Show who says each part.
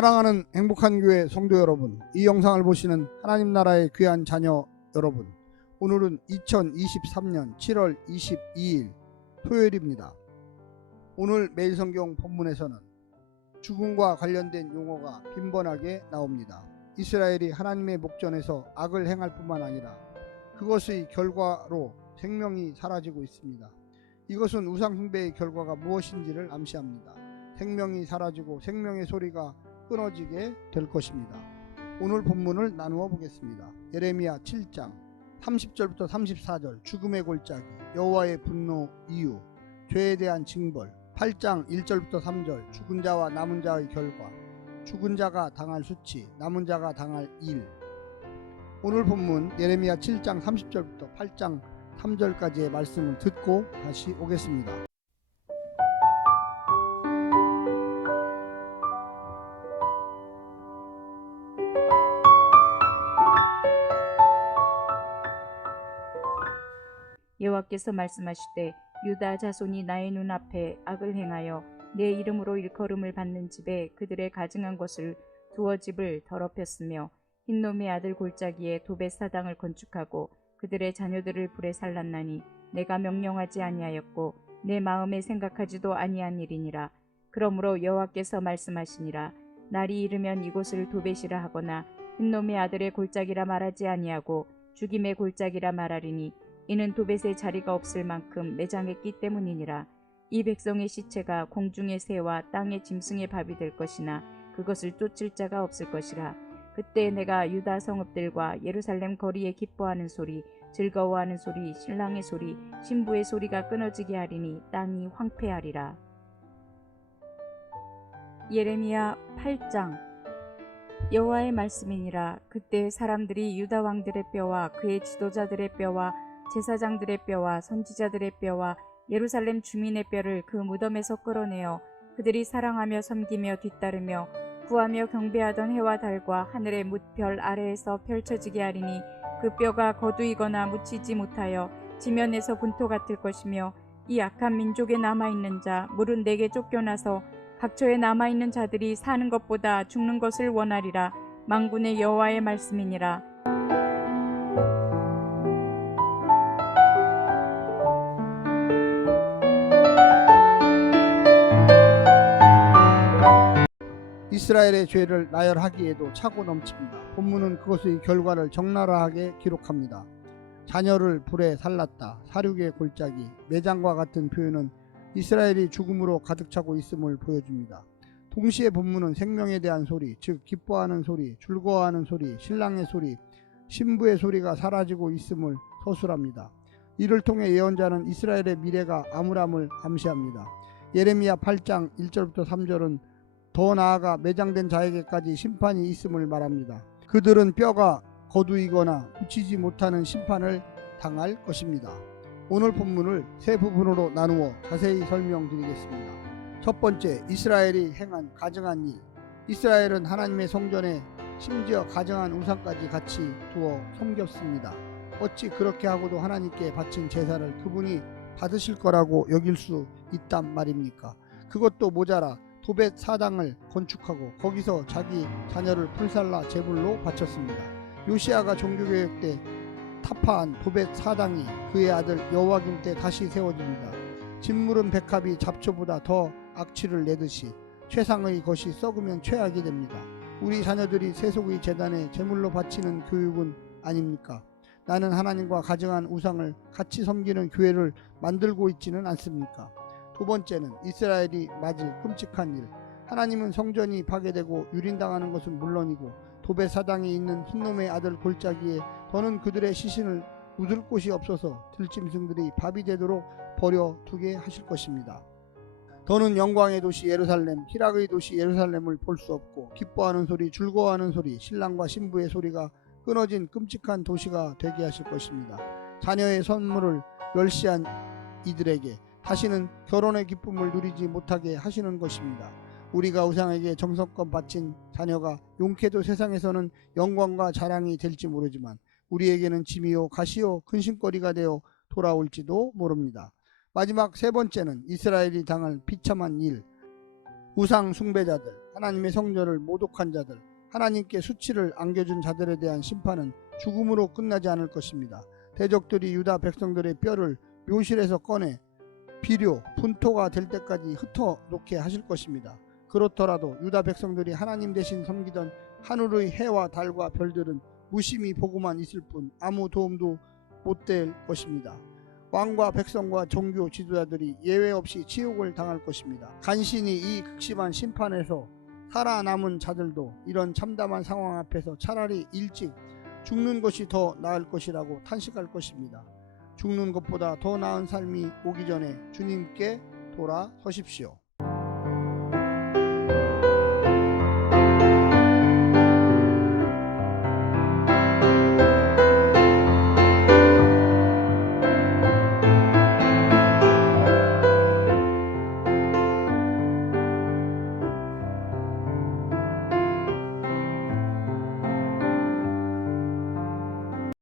Speaker 1: 사랑하는 행복한 교회 성도 여러분, 이 영상을 보시는 하나님 나라의 귀한 자녀 여러분, 오늘은 2023년 7월 22일 토요일입니다. 오늘 매일 성경 본문에서는 죽음과 관련된 용어가 빈번하게 나옵니다. 이스라엘이 하나님의 목전에서 악을 행할 뿐만 아니라 그것의 결과로 생명이 사라지고 있습니다. 이것은 우상 숭배의 결과가 무엇인지를 암시합니다. 생명이 사라지고 생명의 소리가 끊어지게 될 것입니다. 오늘 본문을 나누어 보겠습니다. 예레미야 7장 30절부터 34절 죽음의 골짜기 여호와의 분노 이유 죄에 대한 징벌 8장 1절부터 3절 죽은 자와 남은 자의 결과 죽은 자가 당할 수치 남은 자가 당할 일 오늘 본문 예레미야 7장 30절부터 8장 3절까지의 말씀을 듣고 다시 오겠습니다.
Speaker 2: 여호와께서 말씀하시되 유다 자손이 나의 눈앞에 악을 행하여 내 이름으로 일컬음을 받는 집에 그들의 가증한 것을 두어 집을 더럽혔으며 흰놈의 아들 골짜기에 도벳 사당을 건축하고 그들의 자녀들을 불에 살랐나니 내가 명령하지 아니하였고 내 마음에 생각하지도 아니한 일이니라. 그러므로 여호와께서 말씀하시니라. 날이 이르면 이곳을 도벳이라 하거나 흰놈의 아들의 골짜기라 말하지 아니하고 죽임의 골짜기라 말하리니 이는 도벳의 자리가 없을 만큼 매장했기 때문이니라. 이 백성의 시체가 공중의 새와 땅의 짐승의 밥이 될 것이나 그것을 쫓을 자가 없을 것이라. 그때 내가 유다 성읍들과 예루살렘 거리에 기뻐하는 소리, 즐거워하는 소리, 신랑의 소리, 신부의 소리가 끊어지게 하리니 땅이 황폐하리라. 예레미야 8장 여호와의 말씀이니라 그때 사람들이 유다 왕들의 뼈와 그의 지도자들의 뼈와 제사장들의 뼈와 선지자들의 뼈와 예루살렘 주민의 뼈를 그 무덤에서 끌어내어 그들이 사랑하며 섬기며 뒤따르며 구하며 경배하던 해와 달과 하늘의 뭇별 아래에서 펼쳐지게 하리니 그 뼈가 거두이거나 묻히지 못하여 지면에서 분토 같을 것이며 이 악한 민족에 남아있는 자 물은 내게 쫓겨나서 각처에 남아있는 자들이 사는 것보다 죽는 것을 원하리라. 망군의 여호와의 말씀이니라
Speaker 1: 이스라엘의 죄를 나열하기에도 차고 넘칩니다. 본문은 그것의 결과를 적나라하게 기록합니다. 자녀를 불에 살랐다. 사륙의 골짜기, 매장과 같은 표현은 이스라엘이 죽음으로 가득 차고 있음을 보여줍니다. 동시에 본문은 생명에 대한 소리, 즉 기뻐하는 소리, 즐거워하는 소리, 신랑의 소리, 신부의 소리가 사라지고 있음을 서술합니다. 이를 통해 예언자는 이스라엘의 미래가 암울함을 암시합니다. 예레미야 8장 1절부터 3절은 더 나아가 매장된 자에게까지 심판이 있음을 말합니다. 그들은 뼈가 거두이거나 붙이지 못하는 심판을 당할 것입니다. 오늘 본문을 세 부분으로 나누어 자세히 설명드리겠습니다. 첫 번째, 이스라엘이 행한 가증한 일. 이스라엘은 하나님의 성전에 심지어 가증한 우상까지 같이 두어 섬겼습니다. 어찌 그렇게 하고도 하나님께 바친 제사를 그분이 받으실 거라고 여길 수 있단 말입니까? 그것도 모자라 도벳 사당을 건축하고 거기서 자기 자녀를 풀살라 제물로 바쳤습니다. 요시아가 종교개혁 때 타파한 도벳 사당이 그의 아들 여호와김 때 다시 세워집니다. 진물은 백합이 잡초보다 더 악취를 내듯이 최상의 것이 썩으면 최악이 됩니다. 우리 자녀들이 세속의 재단에 제물로 바치는 교육은 아닙니까? 나는 하나님과 가정한 우상을 같이 섬기는 교회를 만들고 있지는 않습니까? 두 번째는 이스라엘이 맞을 끔찍한 일. 하나님은 성전이 파괴되고 유린당하는 것은 물론이고 도베 사당이 있는 흰놈의 아들 골짜기에 더는 그들의 시신을 묻을 곳이 없어서 들짐승들이 밥이 되도록 버려두게 하실 것입니다. 더는 영광의 도시 예루살렘, 희락의 도시 예루살렘을 볼 수 없고 기뻐하는 소리, 즐거워하는 소리, 신랑과 신부의 소리가 끊어진 끔찍한 도시가 되게 하실 것입니다. 자녀의 선물을 멸시한 이들에게 다시는 결혼의 기쁨을 누리지 못하게 하시는 것입니다. 우리가 우상에게 정성껏 바친 자녀가 용케도 세상에서는 영광과 자랑이 될지 모르지만 우리에게는 짐이요 가시요 근심거리가 되어 돌아올지도 모릅니다. 마지막 세 번째는 이스라엘이 당할 비참한 일. 우상 숭배자들 하나님의 성전을 모독한 자들, 하나님께 수치를 안겨준 자들에 대한 심판은 죽음으로 끝나지 않을 것입니다. 대적들이 유다 백성들의 뼈를 묘실에서 꺼내 비료, 분토가 될 때까지 흩어 놓게 하실 것입니다. 그렇더라도 유다 백성들이 하나님 대신 섬기던 하늘의 해와 달과 별들은 무심히 보고만 있을 뿐 아무 도움도 못 될 것입니다. 왕과 백성과 종교 지도자들이 예외 없이 치욕을 당할 것입니다. 간신히 이 극심한 심판에서 살아남은 자들도 이런 참담한 상황 앞에서 차라리 일찍 죽는 것이 더 나을 것이라고 탄식할 것입니다. 죽는 것보다 더 나은 삶이 오기 전에 주님께 돌아서십시오.